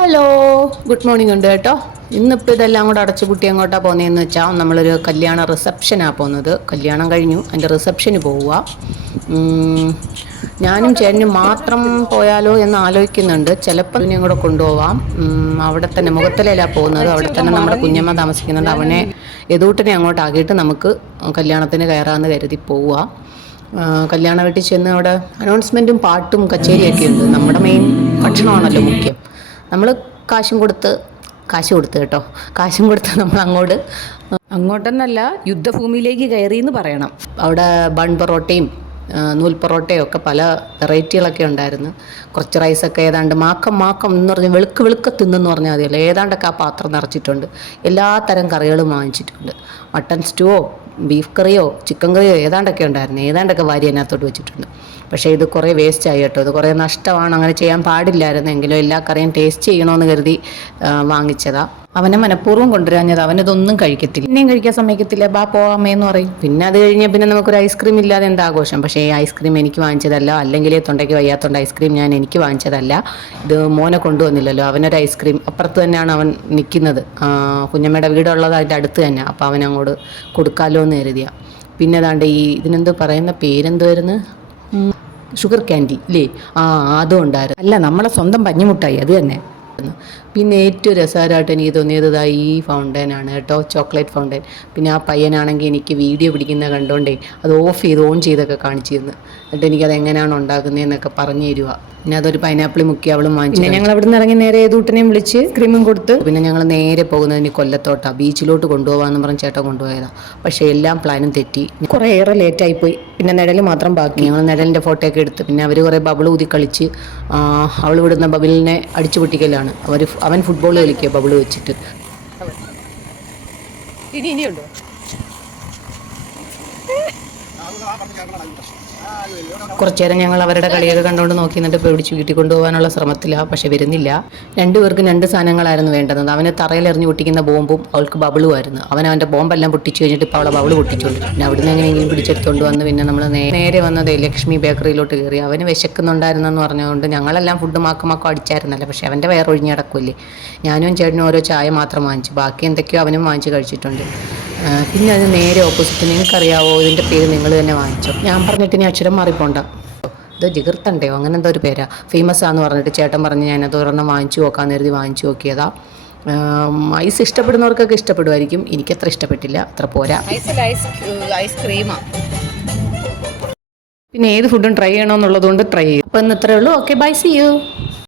Hello, good morning ഉണ്ട് കേട്ടോ. ഇന്നിപ്പോൾ ഇതെല്ലാം കൂടെ അടച്ചു പൂട്ടി എങ്ങോട്ടാണ് പോകുന്നതെന്ന് വെച്ചാൽ നമ്മളൊരു കല്യാണ റിസപ്ഷനാണ് പോകുന്നത്. കല്യാണം കഴിഞ്ഞു, അതിൻ്റെ റിസപ്ഷന് പോവുക. ഞാനും ചേട്ടനും മാത്രം പോയാലോ എന്ന് ആലോചിക്കുന്നുണ്ട്. ചിലപ്പോൾ ഇതിനെയും കൂടെ കൊണ്ടുപോവാം. അവിടെ തന്നെ മുഖത്തലയിലാണ് പോകുന്നത്. അവിടെ തന്നെ നമ്മുടെ കുഞ്ഞമ്മ താമസിക്കുന്നുണ്ട്. അവനെ എതൂട്ടിനെ അങ്ങോട്ടാക്കിയിട്ട് നമുക്ക് കല്യാണത്തിന് കയറാമെന്ന് കരുതി പോവുക. കല്യാണ വീട്ടിൽ ചെന്ന് അവിടെ അനൗൺസ്മെൻറ്റും പാട്ടും കച്ചേരിയൊക്കെ ഉണ്ട്. നമ്മുടെ മെയിൻ ഭക്ഷണമാണല്ലോ മുഖ്യം. നമ്മൾ കാശ് കൊടുത്ത് കേട്ടോ, കാശും കൊടുത്ത് നമ്മൾ അങ്ങോട്ടെന്നല്ല, യുദ്ധഭൂമിയിലേക്ക് കയറി എന്ന് പറയണം. അവിടെ ബൺ പൊറോട്ടയും നൂൽ പൊറോട്ടയും ഒക്കെ പല വെറൈറ്റികളൊക്കെ ഉണ്ടായിരുന്നു. കുറച്ച് റൈസൊക്കെ ഏതാണ്ട് മാക്കം എന്ന് പറഞ്ഞാൽ വെളുക്ക തിന്നെന്ന് പറഞ്ഞാൽ മതിയല്ലോ, ഏതാണ്ടൊക്കെ ആ പാത്രം നിറച്ചിട്ടുണ്ട്. എല്ലാ തരം കറികളും വാങ്ങിച്ചിട്ടുണ്ട്. മട്ടൺ സ്റ്റൂവോ ബീഫ് കറിയോ ചിക്കൻ കറിയോ ഏതാണ്ടൊക്കെ ഉണ്ടായിരുന്നു. ഏതാണ്ടൊക്കെ വാരി അതിനകത്തോട്ട് വെച്ചിട്ടുണ്ട്. പക്ഷേ ഇത് കുറേ വേസ്റ്റായി കേട്ടോ. ഇത് കുറേ നഷ്ടമാണ്. അങ്ങനെ ചെയ്യാൻ പാടില്ലായിരുന്നു. എങ്കിലും എല്ലാ കറിയും ടേസ്റ്റ് ചെയ്യണമെന്ന് കരുതി വാങ്ങിച്ചതാണ്. അവനെ മനഃപൂർവ്വം കൊണ്ടുവരാഞ്ഞത്. അവനതൊന്നും കഴിക്കത്തില്ല, പിന്നെയും കഴിക്കാൻ സമ്മതിക്കത്തില്ല. ബാ പോവാമേന്ന് പറയും. പിന്നെ അത് കഴിഞ്ഞാൽ പിന്നെ നമുക്കൊരു ഐസ്ക്രീം ഇല്ലാതെ എന്താ ആഘോഷം. പക്ഷേ ഈ ഐസ്ക്രീം എനിക്ക് വാങ്ങിച്ചതല്ല, അല്ലെങ്കിൽ തൊണ്ടയ്ക്ക് വയ്യാത്തോണ്ട് ഐസ്ക്രീം എനിക്ക് വാങ്ങിച്ചതല്ല. ഇത് മോനെ കൊണ്ടുവന്നില്ലല്ലോ. അവനൊരു ഐസ്ക്രീം അപ്പുറത്ത് തന്നെയാണ് അവൻ നിൽക്കുന്നത്. കുഞ്ഞമ്മയുടെ വീടുള്ളത് അതിൻ്റെ അടുത്ത് തന്നെ. അപ്പോൾ അവൻ അങ്ങോട്ട് കൊടുക്കാമല്ലോ എന്ന് കരുതിയാണ്. പിന്നെ അതാണ്ട് ഇതിനെന്തോ പറയുന്ന പേരെന്തുവായിരുന്നു, ഷുഗർ ക്യാൻഡി ഇല്ലേ, അതും ഉണ്ടായിരുന്നു. അല്ല, നമ്മളെ സ്വന്തം പഞ്ഞിമുട്ടായി അത് തന്നെ. പിന്നെ ഏറ്റവും രസകരമായിട്ട് എനിക്ക് തോന്നിയത് ഈ ഫൗണ്ടൈനാണ് കേട്ടോ, ചോക്ലേറ്റ് ഫൗണ്ടൈൻ. പിന്നെ ആ പയ്യനാണെങ്കിൽ എനിക്ക് വീഡിയോ പിടിക്കുന്നത് കണ്ടോണ്ടേ അത് ഓൺ ചെയ്തൊക്കെ കാണിച്ചു തന്നു. എന്നിട്ട് എനിക്കത് എങ്ങനെയാണ് ഉണ്ടാക്കുന്നതെന്നൊക്കെ പറഞ്ഞു തരുക. പിന്നെ അതൊരു പൈനാപ്പിൾ മുക്കി അവളും വാങ്ങിച്ചു. പിന്നെ ഞങ്ങൾ അവിടെ നിന്ന് ഇറങ്ങി നേരെ ഏതൂട്ടിനെയും വിളിച്ച് ക്രീമും കൊടുത്ത് പിന്നെ ഞങ്ങൾ നേരെ പോകുന്നതിന് കൊല്ലത്തോട്ടാണ്. ബീച്ചിലോട്ട് കൊണ്ടുപോകാമെന്ന് പറഞ്ഞ് ചേട്ടൻ കൊണ്ടുപോയതാണ്. പക്ഷേ എല്ലാം പ്ലാനും തെറ്റി. കുറേയേറെ ലേറ്റായിപ്പോയി. പിന്നെ നിഴൽ മാത്രം ബാക്കി. ഞങ്ങൾ നിഴലിൻ്റെ ഫോട്ടോ ഒക്കെ എടുത്ത് പിന്നെ അവർ കുറേ ബബിൾ ഊതി കളിച്ച് അവൾ വിടുന്ന ബബിളിനെ അടിച്ചു പൊട്ടിക്കലാണ്. അവൻ ഫുട്ബോൾ കളിക്കുക ബബിൾ വെച്ചിട്ട്. ഇനിയുണ്ടോ? കുറച്ചു നേരം ഞങ്ങൾ അവരുടെ കളിയൊക്കെ കണ്ടുകൊണ്ട് നോക്കി നിന്നിട്ട് പേടിച്ച് വീട്ടിൽ കൊണ്ടുപോകാനുള്ള ശ്രമത്തിലാണ്. പക്ഷെ വരുന്നില്ല. രണ്ടുപേർക്കും രണ്ട് സാധനങ്ങളായിരുന്നു വേണ്ടത്. അവന് തറയിലെറിഞ്ഞ് പൊട്ടിക്കുന്ന ബോംബും അവൾക്ക് ബബിളും ആയിരുന്നു. അവൻ്റെ ബോംബെല്ലാം പൊട്ടിച്ചു കഴിഞ്ഞിട്ട് ഇപ്പോൾ അവളെ ബബിൾ പൊട്ടിച്ചുകൊണ്ട് പിന്നെ അവിടുന്ന് എങ്ങനെയെങ്കിലും പിടിച്ചെടുത്തുകൊണ്ട് വന്ന് പിന്നെ നമ്മൾ നേരെ വന്നത് ലക്ഷ്മി ബേക്കറിയിലോട്ട് കയറി. അവന് വിശക്കുന്നുണ്ടായിരുന്നെന്ന് പറഞ്ഞുകൊണ്ട് ഞങ്ങളെല്ലാം ഫുഡ് മാക്കം അടിച്ചായിരുന്നല്ലോ. പക്ഷെ അവൻ്റെ വയറൊഴിഞ്ഞ് കിടക്കില്ലേ. ഞാനും ചേട്ടനും ഓരോ ചായ മാത്രം വാങ്ങിച്ചു. ബാക്കി എന്തൊക്കെയോ അവനും വാങ്ങിച്ച് കഴിച്ചിട്ടുണ്ട്. പിന്നെ അത് നേരെ ഓപ്പോസിറ്റ്. നിങ്ങൾക്കറിയാവോ ഇതിൻ്റെ പേര്? നിങ്ങൾ തന്നെ വാങ്ങിച്ചോ. ഞാൻ പറഞ്ഞിട്ട് ഇനി അക്ഷരം മാറിപ്പോണ്ട. ഇത് ജിഗർത്തണ്ടയോ അങ്ങനെ എന്തോ ഒരു പേരാ, ഫേമസ് ആണെന്ന് പറഞ്ഞിട്ട് ചേട്ടൻ പറഞ്ഞ് ഞാനത് ഒരെണ്ണം വാങ്ങിച്ചു നോക്കാമെന്ന് കരുതി വാങ്ങിച്ചു നോക്കിയതാ. ഐസ് ഇഷ്ടപ്പെടുന്നവർക്കൊക്കെ ഇഷ്ടപ്പെടുമായിരിക്കും. എനിക്കത്ര ഇഷ്ടപ്പെട്ടില്ല, അത്ര പോരാ. ഐസ്ക്രീമാണ്. പിന്നെ ഏത് ഫുഡും ട്രൈ ചെയ്യണമെന്നുള്ളതുകൊണ്ട് ട്രൈ ചെയ്യും. അപ്പോൾ ഇന്ന് ഇത്രയേ ഉള്ളൂ. Okay, bye, see U.